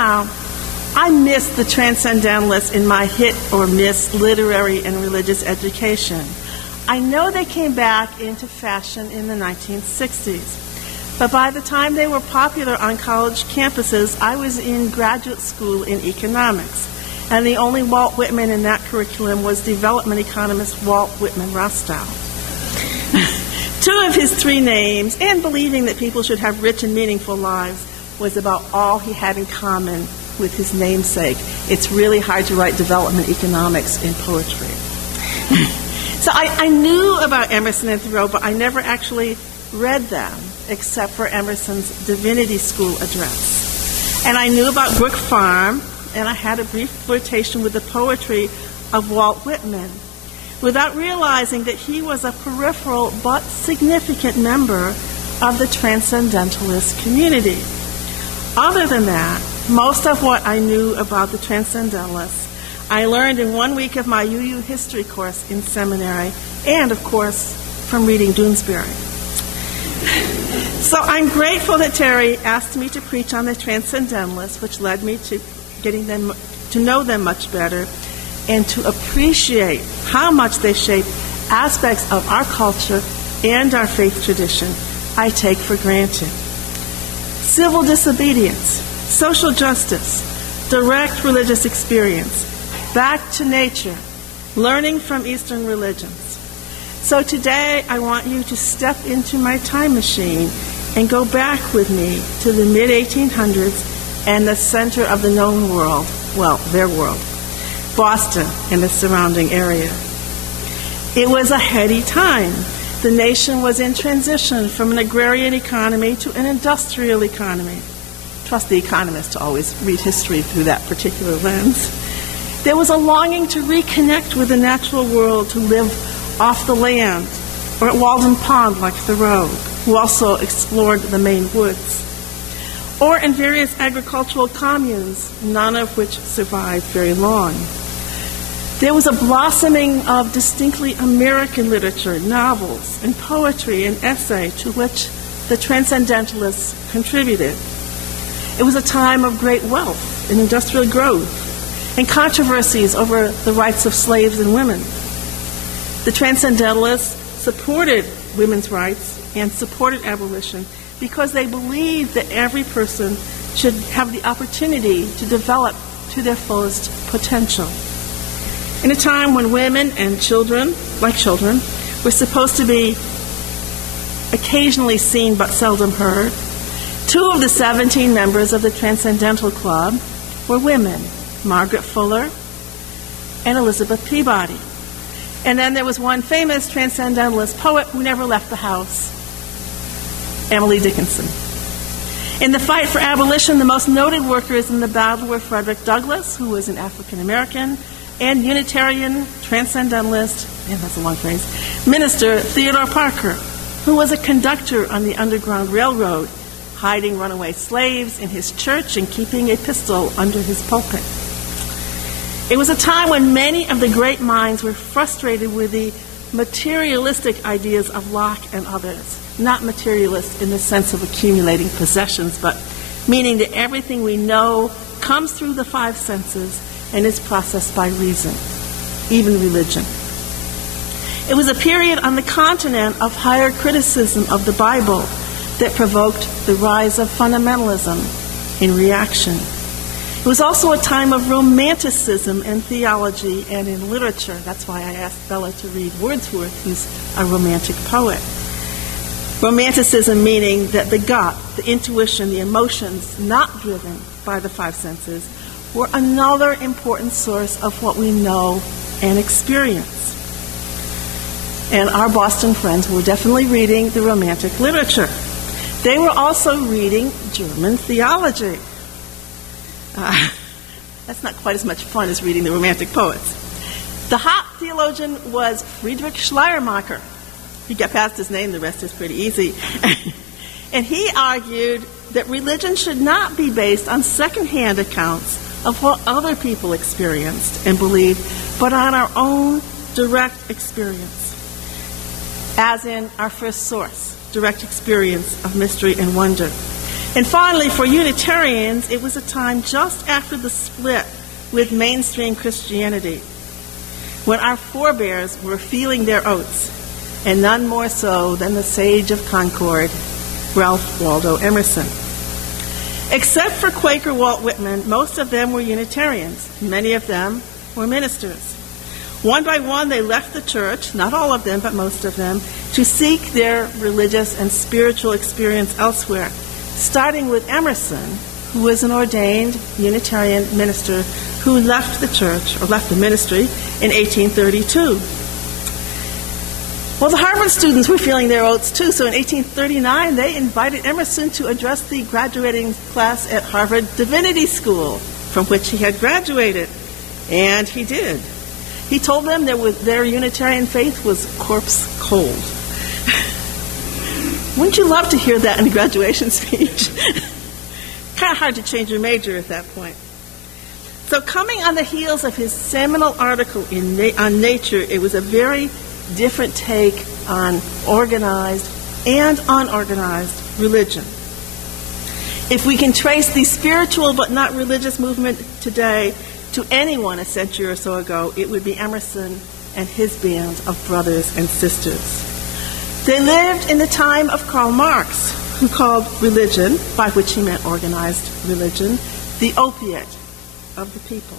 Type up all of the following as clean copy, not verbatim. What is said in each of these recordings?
somehow I missed the Transcendentalists in my hit or miss literary and religious education. I know they came back into fashion in the 1960s, but by the time they were popular on college campuses, I was in graduate school in economics, and the only Walt Whitman in that curriculum was development economist Walt Whitman Rostow. Two of his three names, and believing that people should have rich and meaningful lives, was about all he had in common with his namesake. It's really hard to write development economics in poetry. So I knew about Emerson and Thoreau, but I never actually read them, except for Emerson's Divinity School address. And I knew about Brook Farm, and I had a brief flirtation with the poetry of Walt Whitman, without realizing that he was a peripheral but significant member of the Transcendentalist community. Other than that, most of what I knew about the Transcendentalists I learned in 1 week of my UU history course in seminary, and of course from reading Doonesbury. So I'm grateful that Terry asked me to preach on the Transcendentalists, which led me to getting them to know them much better and to appreciate how much they shape aspects of our culture and our faith tradition I take for granted. Civil disobedience, social justice, direct religious experience, back to nature, learning from Eastern religions. So today I want you to step into my time machine and go back with me to the mid-1800s and the center of the known world, well, their world, Boston and the surrounding area. It was a heady time. The nation was in transition from an agrarian economy to an industrial economy. Trust the economist to always read history through that particular lens. There was a longing to reconnect with the natural world, to live off the land, or at Walden Pond like Thoreau, who also explored the Maine woods, or in various agricultural communes, none of which survived very long. There was a blossoming of distinctly American literature, novels, and poetry and essay to which the Transcendentalists contributed. It was a time of great wealth and industrial growth and controversies over the rights of slaves and women. The Transcendentalists supported women's rights and supported abolition because they believed that every person should have the opportunity to develop to their fullest potential. In a time when women and children, like children, were supposed to be occasionally seen but seldom heard, 2 of the 17 members of the Transcendental Club were women, Margaret Fuller and Elizabeth Peabody. And then there was one famous Transcendentalist poet who never left the house, Emily Dickinson. In the fight for abolition, the most noted workers in the battle were Frederick Douglass, who was an African American, and Unitarian Transcendentalist, and that's a long phrase, Minister Theodore Parker, who was a conductor on the Underground Railroad, hiding runaway slaves in his church and keeping a pistol under his pulpit. It was a time when many of the great minds were frustrated with the materialistic ideas of Locke and others, not materialist in the sense of accumulating possessions, but meaning that everything we know comes through the 5 senses and is processed by reason, even religion. It was a period on the continent of higher criticism of the Bible that provoked the rise of fundamentalism in reaction. It was also a time of romanticism in theology and in literature. That's why I asked Bella to read Wordsworth, who's a romantic poet. Romanticism meaning that the gut, the intuition, the emotions not driven by the 5 senses were another important source of what we know and experience. And our Boston friends were definitely reading the romantic literature. They were also reading German theology. That's not quite as much fun as reading the romantic poets. The hot theologian was Friedrich Schleiermacher. You get past his name, the rest is pretty easy. And he argued that religion should not be based on secondhand accounts of what other people experienced and believed, but on our own direct experience, as in our first source, direct experience of mystery and wonder. And finally, for Unitarians, it was a time just after the split with mainstream Christianity, when our forebears were feeling their oats, and none more so than the sage of Concord, Ralph Waldo Emerson. Except for Quaker Walt Whitman, most of them were Unitarians. Many of them were ministers. One by one, they left the church, not all of them, but most of them, to seek their religious and spiritual experience elsewhere, starting with Emerson, who was an ordained Unitarian minister who left the church, or left the ministry, in 1832. Well, the Harvard students were feeling their oats too, so in 1839 they invited Emerson to address the graduating class at Harvard Divinity School, from which he had graduated, and he did. He told them their Unitarian faith was corpse cold. Wouldn't you love to hear that in a graduation speech? Kind of hard to change your major at that point. So coming on the heels of his seminal article on Nature, it was a very different take on organized and unorganized religion. If we can trace the spiritual but not religious movement today to anyone a century or so ago, it would be Emerson and his band of brothers and sisters. They lived in the time of Karl Marx, who called religion, by which he meant organized religion, the opiate of the people.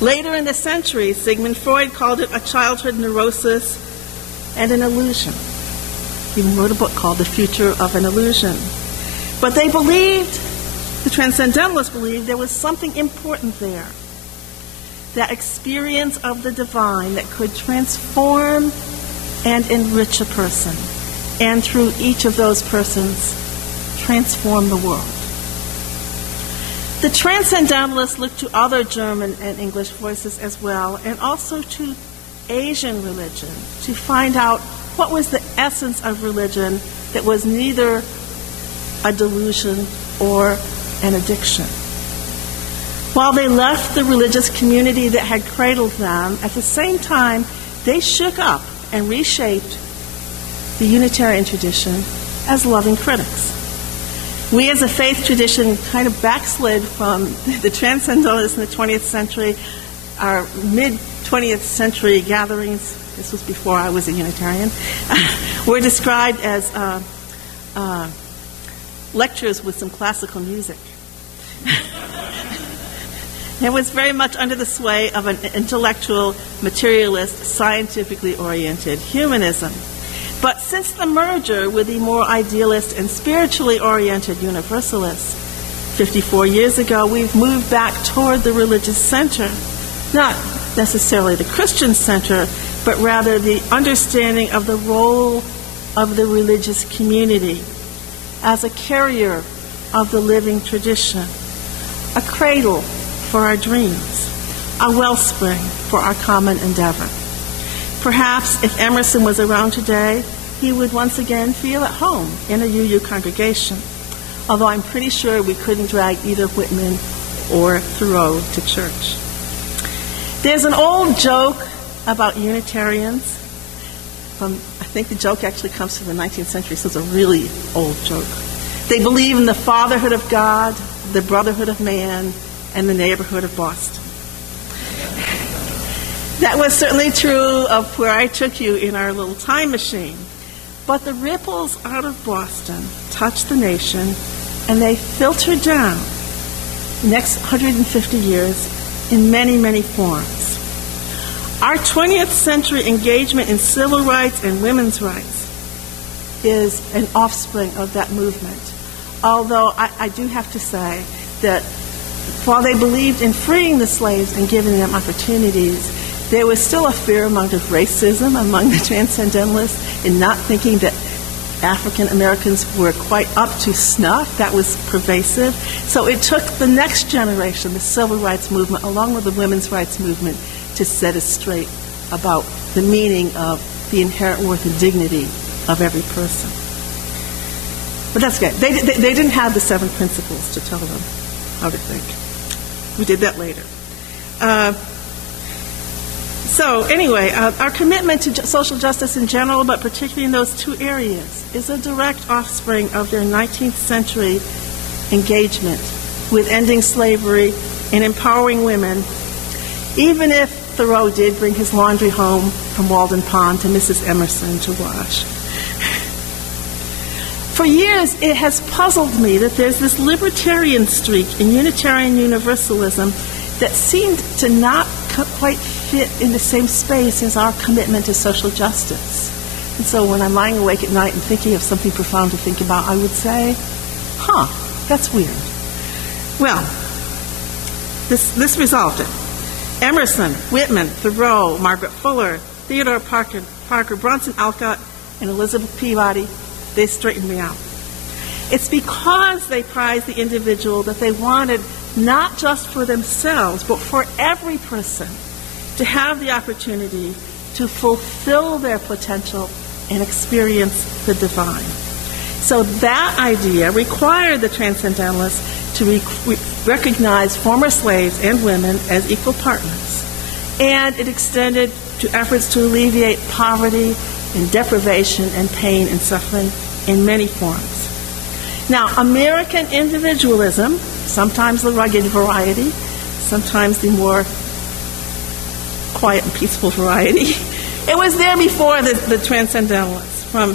Later in the century, Sigmund Freud called it a childhood neurosis and an illusion. He even wrote a book called The Future of an Illusion. But they believed, the Transcendentalists believed, there was something important there. That experience of the divine that could transform and enrich a person, and through each of those persons, transform the world. The Transcendentalists looked to other German and English voices as well, and also to Asian religion, to find out what was the essence of religion that was neither a delusion or an addiction. While they left the religious community that had cradled them, at the same time, they shook up and reshaped the Unitarian tradition as loving critics. We as a faith tradition kind of backslid from the Transcendentalists in the 20th century. Our mid-20th century gatherings, this was before I was a Unitarian, were described as lectures with some classical music. It was very much under the sway of an intellectual, materialist, scientifically oriented humanism. But since the merger with the more idealist and spiritually oriented Universalists 54 years ago, we've moved back toward the religious center, not necessarily the Christian center, but rather the understanding of the role of the religious community as a carrier of the living tradition, a cradle for our dreams, a wellspring for our common endeavor. Perhaps if Emerson was around today, he would once again feel at home in a UU congregation, although I'm pretty sure we couldn't drag either Whitman or Thoreau to church. There's an old joke about Unitarians. I think the joke actually comes from the 19th century, so it's a really old joke. They believe in the fatherhood of God, the brotherhood of man, and the neighborhood of Boston. That was certainly true of where I took you in our little time machine. But the ripples out of Boston touched the nation, and they filtered down the next 150 years in many, many forms. Our 20th century engagement in civil rights and women's rights is an offspring of that movement. Although I do have to say that while they believed in freeing the slaves and giving them opportunities, there was still a fair amount of racism among the Transcendentalists in not thinking that African Americans were quite up to snuff. That was pervasive. So it took the next generation, the civil rights movement, along with the women's rights movement, to set us straight about the meaning of the inherent worth and dignity of every person. But that's good. They didn't have the 7 principles to tell them how to think. We did that later. So anyway, our commitment to social justice in general, but particularly in those two areas, is a direct offspring of their 19th century engagement with ending slavery and empowering women, even if Thoreau did bring his laundry home from Walden Pond to Mrs. Emerson to wash. For years, it has puzzled me that there's this libertarian streak in Unitarian Universalism that seemed to not quite fit in the same space as our commitment to social justice. And so when I'm lying awake at night and thinking of something profound to think about, I would say, that's weird. Well, this resulted. Emerson, Whitman, Thoreau, Margaret Fuller, Theodore Parker, Bronson Alcott, and Elizabeth Peabody, they straightened me out. It's because they prized the individual that they wanted, not just for themselves, but for every person, to have the opportunity to fulfill their potential and experience the divine. So that idea required the Transcendentalists to recognize former slaves and women as equal partners. And it extended to efforts to alleviate poverty and deprivation and pain and suffering in many forms. Now, American individualism, sometimes the rugged variety, sometimes the more quiet and peaceful variety, it was there before the Transcendentalists. From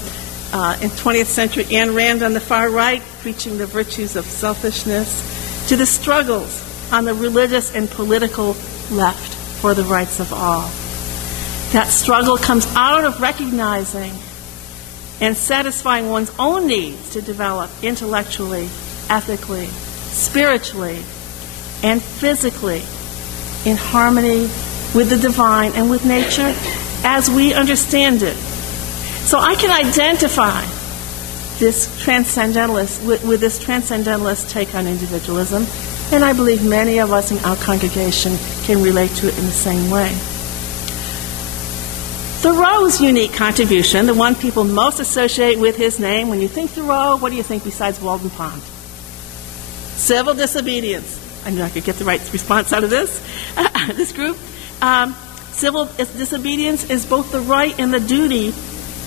in 20th century, Ayn Rand on the far right, preaching the virtues of selfishness, to the struggles on the religious and political left for the rights of all. That struggle comes out of recognizing and satisfying one's own needs to develop intellectually, ethically, spiritually, and physically in harmony with the divine and with nature as we understand it. So I can identify this transcendentalist with this transcendentalist take on individualism, and I believe many of us in our congregation can relate to it in the same way. Thoreau's unique contribution, the one people most associate with his name, when you think Thoreau, what do you think besides Walden Pond? Civil disobedience. I knew I could get the right response out of this group. Civil disobedience is both the right and the duty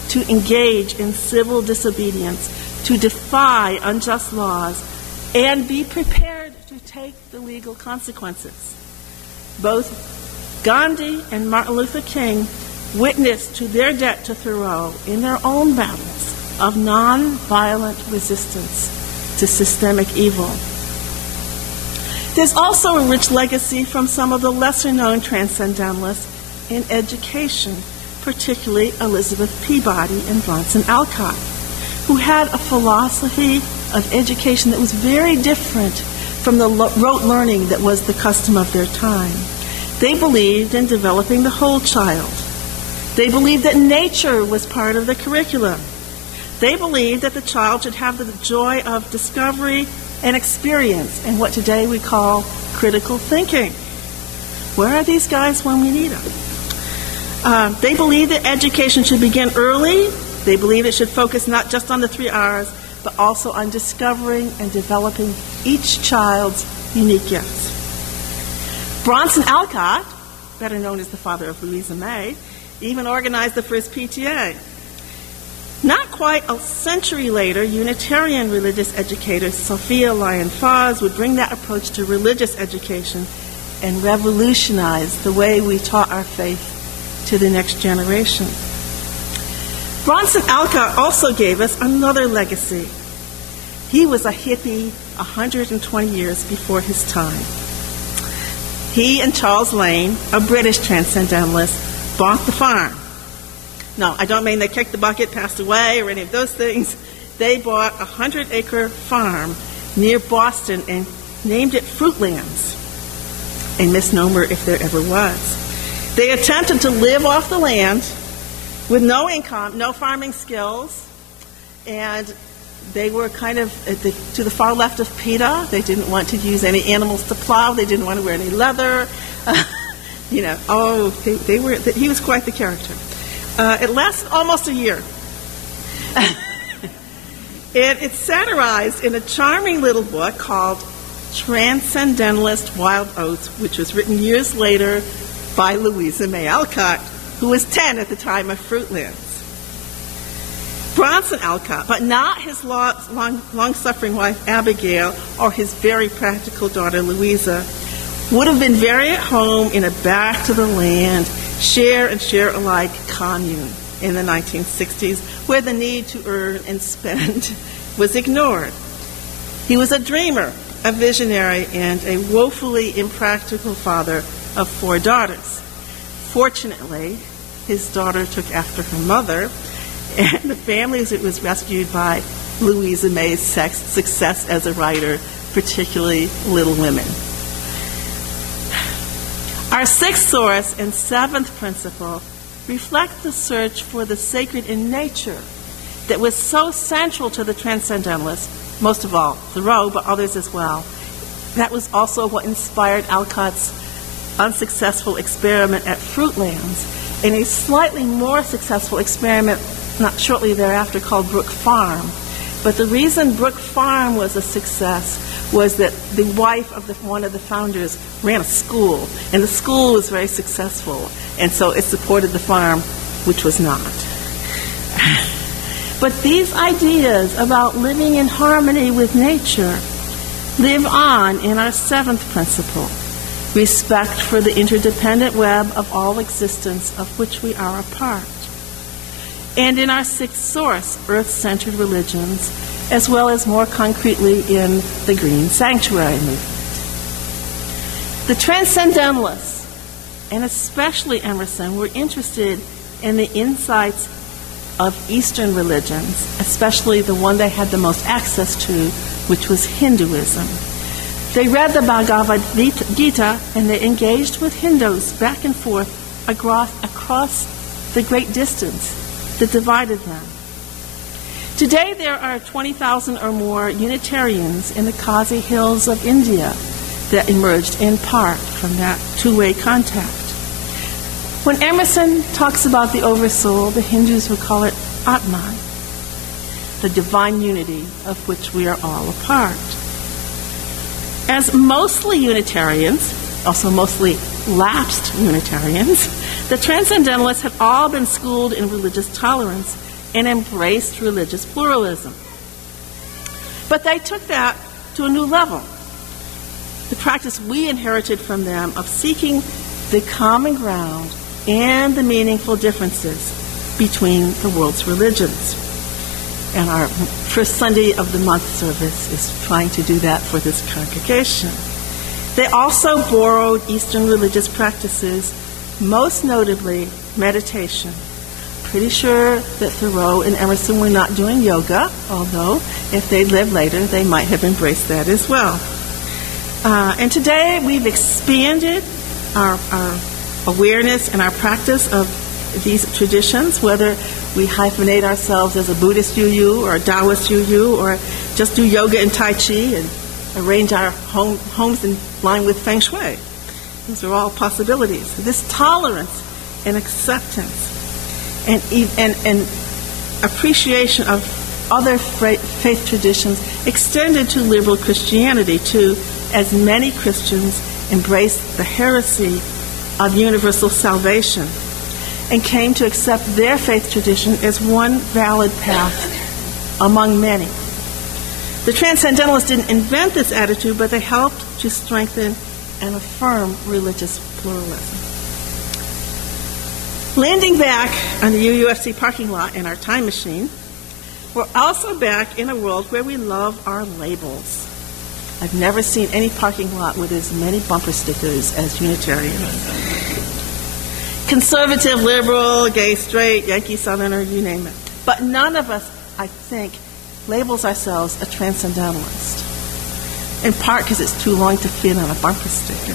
to engage in civil disobedience, to defy unjust laws, and be prepared to take the legal consequences. Both Gandhi and Martin Luther King witnessed to their debt to Thoreau in their own battles of non-violent resistance to systemic evil. There's also a rich legacy from some of the lesser-known transcendentalists in education, particularly Elizabeth Peabody and Bronson Alcott, who had a philosophy of education that was very different from the rote learning that was the custom of their time. They believed in developing the whole child. They believed that nature was part of the curriculum. They believed that the child should have the joy of discovery and experience and what today we call critical thinking. Where are these guys when we need them? They believe that education should begin early. They believe it should focus not just on the 3 R's, but also on discovering and developing each child's unique gifts. Bronson Alcott, better known as the father of Louisa May, even organized the first PTA. Not quite a century later, Unitarian religious educator Sophia Lyon-Fahs would bring that approach to religious education and revolutionize the way we taught our faith to the next generation. Bronson Alcott also gave us another legacy. He was a hippie 120 years before his time. He and Charles Lane, a British transcendentalist, bought the farm. No, I don't mean they kicked the bucket, passed away, or any of those things. They bought a 100-acre farm near Boston and named it Fruitlands, a misnomer if there ever was. They attempted to live off the land with no income, no farming skills, and they were kind of to the far left of PETA. They didn't want to use any animals to plow. They didn't want to wear any leather. He was quite the character. It lasted almost a year. It's satirized in a charming little book called Transcendentalist Wild Oats, which was written years later by Louisa May Alcott, who was 10 at the time of Fruitlands. Bronson Alcott, but not his long-suffering wife Abigail or his very practical daughter Louisa, would have been very at home in a back-to-the-land, share alike commune in the 1960s, where the need to earn and spend was ignored. He was a dreamer, a visionary, and a woefully impractical father of 4 daughters. Fortunately, his daughter took after her mother, and the family was rescued by Louisa May's success as a writer, particularly Little Women. Our 6th source and 7th principle reflect the search for the sacred in nature that was so central to the Transcendentalists, most of all Thoreau, but others as well. That was also what inspired Alcott's unsuccessful experiment at Fruitlands and a slightly more successful experiment not shortly thereafter called Brook Farm. But the reason Brook Farm was a success was that the wife of one of the founders ran a school, and the school was very successful, and so it supported the farm, which was not. But these ideas about living in harmony with nature live on in our 7th principle, respect for the interdependent web of all existence of which we are a part. And in our 6th source, earth-centered religions, as well as more concretely in the Green Sanctuary movement. The Transcendentalists, and especially Emerson, were interested in the insights of Eastern religions, especially the one they had the most access to, which was Hinduism. They read the Bhagavad Gita, and they engaged with Hindus back and forth across the great distance that divided them. Today there are 20,000 or more Unitarians in the Khasi hills of India that emerged in part from that two-way contact. When Emerson talks about the Oversoul, the Hindus would call it Atman, the divine unity of which we are all a part. As mostly Unitarians, also mostly lapsed Unitarians, the Transcendentalists had all been schooled in religious tolerance and embraced religious pluralism. But they took that to a new level. The practice we inherited from them of seeking the common ground and the meaningful differences between the world's religions. And our first Sunday of the month service is trying to do that for this congregation. They also borrowed Eastern religious practices, most notably meditation. Pretty sure that Thoreau and Emerson were not doing yoga, although if they'd lived later, they might have embraced that as well. And today we've expanded our awareness and our practice of these traditions, whether we hyphenate ourselves as a Buddhist UU or a Taoist UU, or just do yoga and Tai Chi and arrange our homes in line with Feng Shui. Those are all possibilities. This tolerance and acceptance and appreciation of other faith traditions extended to liberal Christianity, too, as many Christians embraced the heresy of universal salvation and came to accept their faith tradition as one valid path among many. The Transcendentalists didn't invent this attitude, but they helped to strengthen and affirm religious pluralism. Landing back on the UUFC parking lot in our time machine, we're also back in a world where we love our labels. I've never seen any parking lot with as many bumper stickers as Unitarians. Conservative, liberal, gay, straight, Yankee, Southerner, you name it. But none of us, I think, labels ourselves a Transcendentalist. In part because it's too long to fit on a bumper sticker.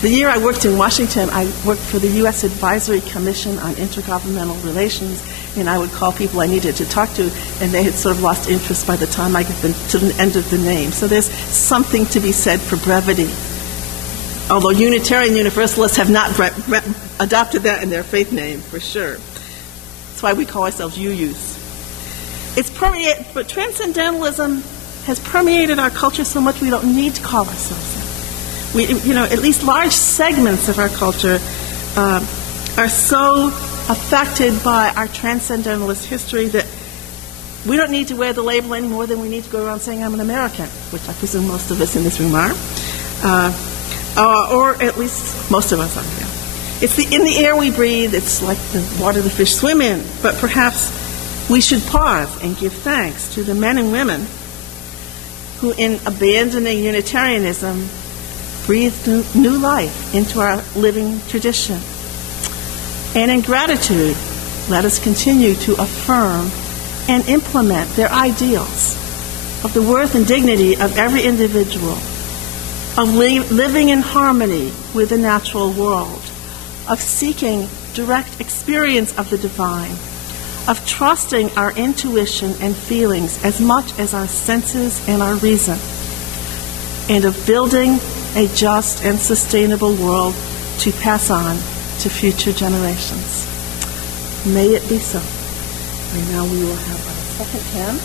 The year I worked in Washington, I worked for the U.S. Advisory Commission on Intergovernmental Relations, and I would call people I needed to talk to, and they had sort of lost interest by the time I got to the end of the name. So there's something to be said for brevity. Although Unitarian Universalists have not adopted that in their faith name, for sure. That's why we call ourselves UUs. But Transcendentalism has permeated our culture so much we don't need to call ourselves that. at least large segments of our culture are so affected by our transcendentalist history that we don't need to wear the label any more than we need to go around saying I'm an American, which I presume most of us in this room are, or at least most of us are. Yeah. It's in the air we breathe. It's like the water the fish swim in. But perhaps we should pause and give thanks to the men and women who, in abandoning Unitarianism, breathed new life into our living tradition. And in gratitude, let us continue to affirm and implement their ideals of the worth and dignity of every individual, of living in harmony with the natural world, of seeking direct experience of the divine, of trusting our intuition and feelings as much as our senses and our reason, and of building a just and sustainable world to pass on to future generations. May it be so. And now we will have our second hymn.